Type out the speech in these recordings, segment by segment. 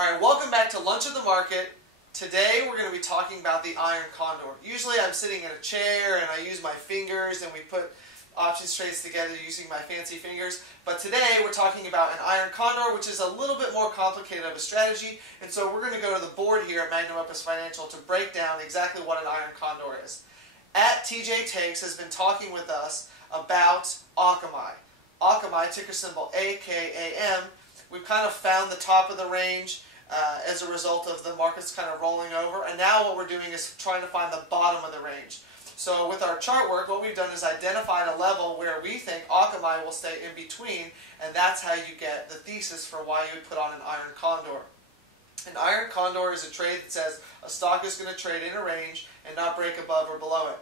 Alright, welcome back to Lunch at the Market. Today we're going to be talking about the Iron Condor. Usually I'm sitting in a chair and I use my fingers and we put options trades together using my fancy fingers. But today we're talking about an Iron Condor, which is a little bit more complicated of a strategy. And so we're going to go to the board here at Magnum Opus Financial to break down exactly what an Iron Condor is. TJ Takes has been talking with us about Akamai. Akamai, ticker symbol AKAM. We've kind of found the top of the range as a result of the markets kind of rolling over, and now what we're doing is trying to find the bottom of the range. So with our chart work, what we've done is identified a level where we think Akamai will stay in between, and that's how you get the thesis for why you would put on an Iron Condor. An Iron Condor is a trade that says a stock is going to trade in a range and not break above or below it.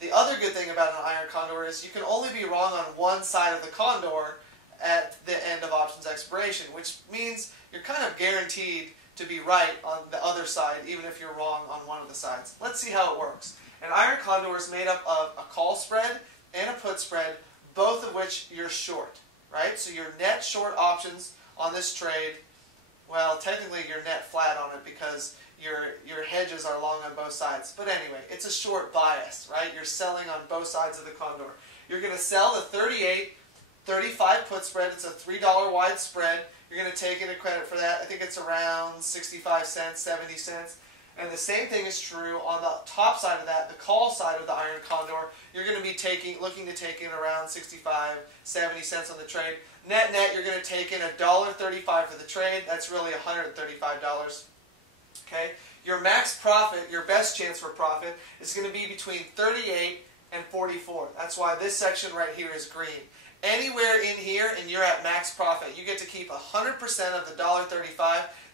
The other good thing about an Iron Condor is you can only be wrong on one side of the condor at the end of options expiration, which means you're kind of guaranteed to be right on the other side, even if you're wrong on one of the sides. Let's see how it works. An Iron Condor is made up of a call spread and a put spread, both of which you're short, right? So your net short options on this trade, well, technically you're net flat on it because your hedges are long on both sides. But anyway, it's a short bias, right? You're selling on both sides of the condor. You're going to sell the 38-35 put spread. It's a $3 wide spread. You're going to take into credit for that. I think it's around 65 cents, 70 cents. And the same thing is true on the top side of that, the call side of the Iron Condor. You're going to be looking to take in around 65, 70 cents on the trade. Net, you're going to take in $1.35 for the trade. That's really $135. Okay? Your max profit, your best chance for profit, is going to be between 38 and 44. That's why this section right here is green. Anywhere in here and you're at max profit, you get to keep 100% of the $1.35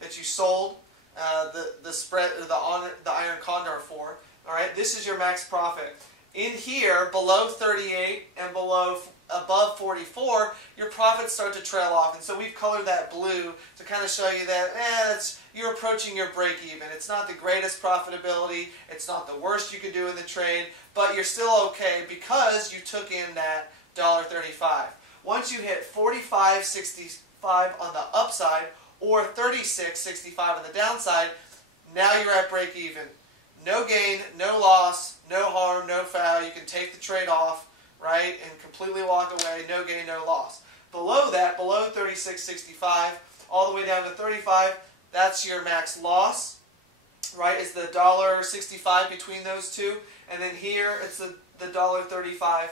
that you sold the spread or the Iron Condor for. All right, this is your max profit. In here, below 38 and above 44, your profits start to trail off, and so we've colored that blue to kind of show you that you're approaching your break even. It's not the greatest profitability, it's not the worst you could do in the trade, but you're still okay because you took in that $1.35. Once you hit 45.65 on the upside or 36.65 on the downside, now you're at break even. No gain, no loss, no harm, no foul. You can take the trade off, right, and completely walk away. No gain, no loss. Below that, below 36.65, all the way down to 35, that's your max loss, right? It's the $1.65 between those two, and then here it's the $1.35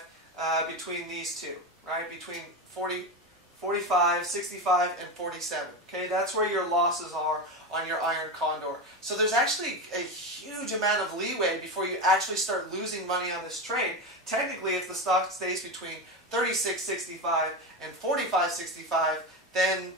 between these two, right? Between 45, 65, and 47. Okay, that's where your losses are on your Iron Condor. So there's actually a huge amount of leeway before you actually start losing money on this trade. Technically, if the stock stays between 36.65 and 45.65, then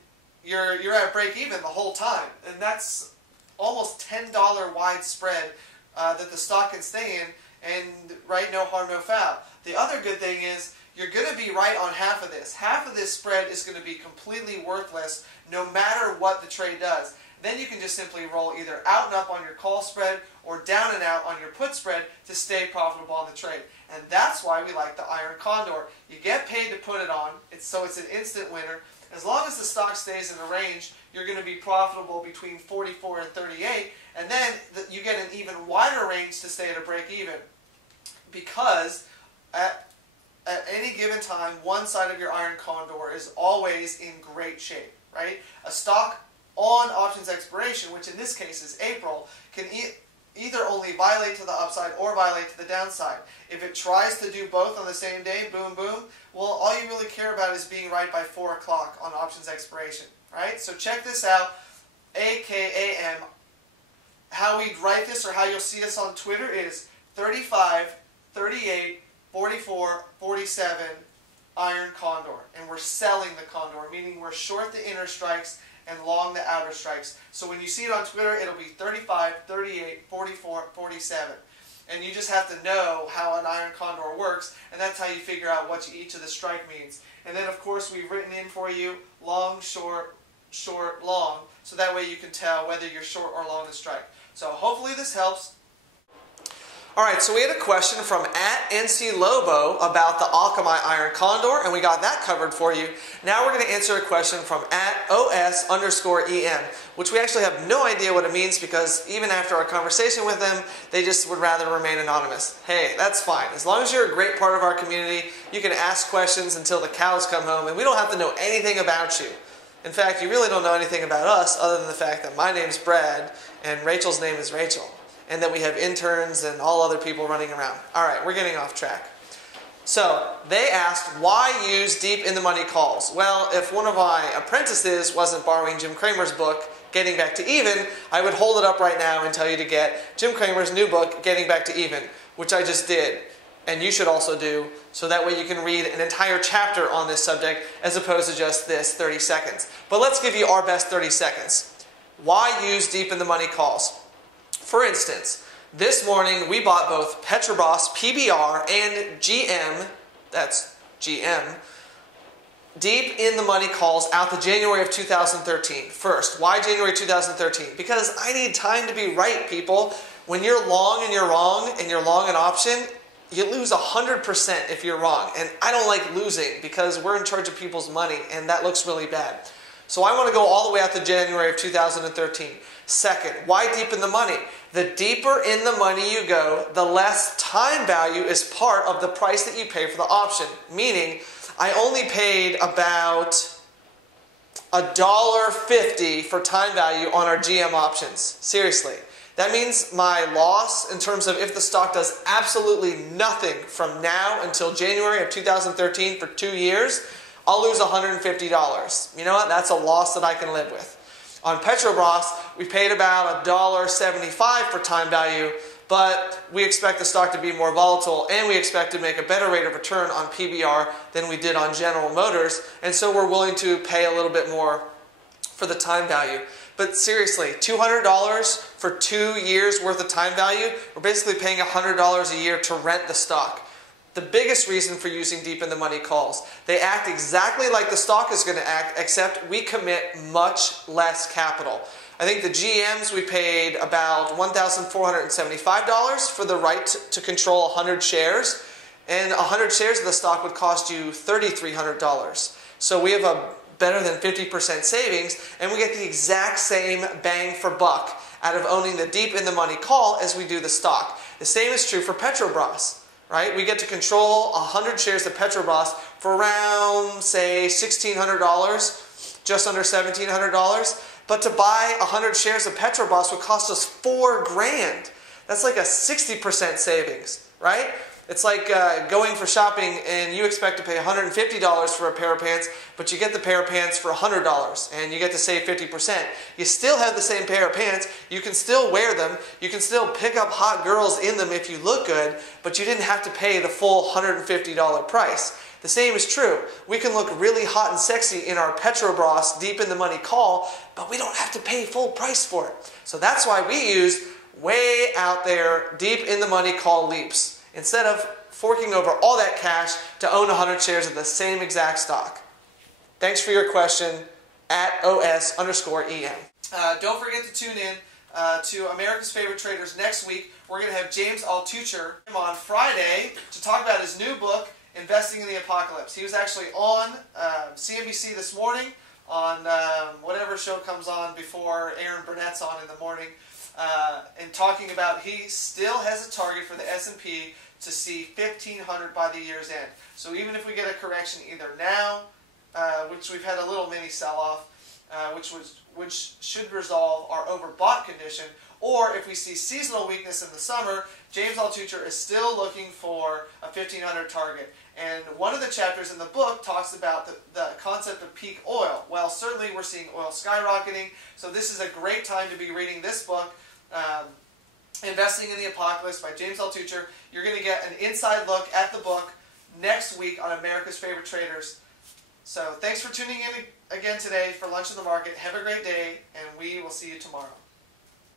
you're at break even the whole time, and that's almost $10 wide spread that the stock can stay in. And right, no harm, no foul. The other good thing is you're going to be right on half of this. Half of this spread is going to be completely worthless no matter what the trade does. Then you can just simply roll either out and up on your call spread or down and out on your put spread to stay profitable on the trade. And that's why we like the Iron Condor. You get paid to put it on, so it's an instant winner. As long as the stock stays in the range, you're going to be profitable between 44 and 38, and then you get an even wider range to stay at a break even. Because at any given time, one side of your Iron Condor is always in great shape, right? A stock on options expiration, which in this case is April, can either only violate to the upside or violate to the downside. If it tries to do both on the same day, boom, boom, well, all you really care about is being right by 4 o'clock on options expiration, right? So check this out, AKAM. How we write this, or how you'll see us on Twitter, is 35, 38, 44, 47 Iron Condor. And we're selling the Condor, meaning we're short the inner strikes and long the outer strikes. So when you see it on Twitter, it'll be 35, 38, 44, 47. And you just have to know how an Iron Condor works, and that's how you figure out what each of the strike means. And then, of course, we've written in for you long, short, short, long, so that way you can tell whether you're short or long the strike. So hopefully this helps. Alright, so we had a question from @NCLobo about the Akamai Iron Condor, and we got that covered for you. Now we're going to answer a question from @OS_EM, which we actually have no idea what it means because even after our conversation with them, they just would rather remain anonymous. Hey, that's fine. As long as you're a great part of our community, you can ask questions until the cows come home, and we don't have to know anything about you. In fact, you really don't know anything about us other than the fact that my name's Brad and Rachel's name is Rachel, and that we have interns and all other people running around. Alright, we're getting off track. So, they asked, why use deep in the money calls? Well, if one of my apprentices wasn't borrowing Jim Cramer's book, Getting Back to Even, I would hold it up right now and tell you to get Jim Cramer's new book, Getting Back to Even, which I just did. And you should also do, so that way you can read an entire chapter on this subject as opposed to just this 30 seconds. But let's give you our best 30 seconds. Why use deep in the money calls? For instance, this morning we bought both Petrobras PBR and GM, that's GM, deep in the money calls out to January of 2013. First, why January 2013? Because I need time to be right, people. When you're long and you're wrong and you're long an option, you lose 100% if you're wrong. And I don't like losing because we're in charge of people's money and that looks really bad. So I want to go all the way out to January of 2013. Second, why deep in the money? The deeper in the money you go, the less time value is part of the price that you pay for the option. Meaning, I only paid about $1.50 for time value on our GM options. Seriously. That means my loss in terms of if the stock does absolutely nothing from now until January of 2013 for 2 years, I'll lose $150. You know what? That's a loss that I can live with. On Petrobras, we paid about $1.75 for time value, but we expect the stock to be more volatile and we expect to make a better rate of return on PBR than we did on General Motors, and so we're willing to pay a little bit more for the time value. But seriously, $200 for 2 years worth of time value, we're basically paying $100 a year to rent the stock. The biggest reason for using deep in the money calls, they act exactly like the stock is going to act, except we commit much less capital. I think the GMs we paid about $1,475 for the right to control 100 shares, and 100 shares of the stock would cost you $3,300. So we have a better than 50% savings, and we get the exact same bang for buck out of owning the deep in the money call as we do the stock. The same is true for Petrobras. Right? We get to control 100 shares of Petrobras for around, say, $1,600, just under $1,700. But to buy 100 shares of Petrobras would cost us $4,000. That's like a 60% savings, right? It's like going for shopping and you expect to pay $150 for a pair of pants, but you get the pair of pants for $100 and you get to save 50%. You still have the same pair of pants, you can still wear them, you can still pick up hot girls in them if you look good, but you didn't have to pay the full $150 price. The same is true. We can look really hot and sexy in our Petrobras deep in the money call, but we don't have to pay full price for it. So that's why we use way out there deep in the money call leaps, instead of forking over all that cash to own 100 shares of the same exact stock. Thanks for your question, @OS_EM. Don't forget to tune in to America's Favorite Traders next week. We're going to have James Altucher on Friday to talk about his new book, Investing in the Apocalypse. He was actually on CNBC this morning on whatever show comes on before Aaron Burnett's on in the morning, and talking about he still has a target for the S&P to see 1,500 by the year's end. So even if we get a correction either now, which we've had a little mini sell-off, which should resolve our overbought condition, or if we see seasonal weakness in the summer, James Altucher is still looking for a 1,500 target. And one of the chapters in the book talks about the concept of peak oil. Well, certainly we're seeing oil skyrocketing, so this is a great time to be reading this book, Investing in the Apocalypse by James Altucher. You're going to get an inside look at the book next week on America's Favorite Traders. So thanks for tuning in again today for Lunch in the Market. Have a great day, and we will see you tomorrow.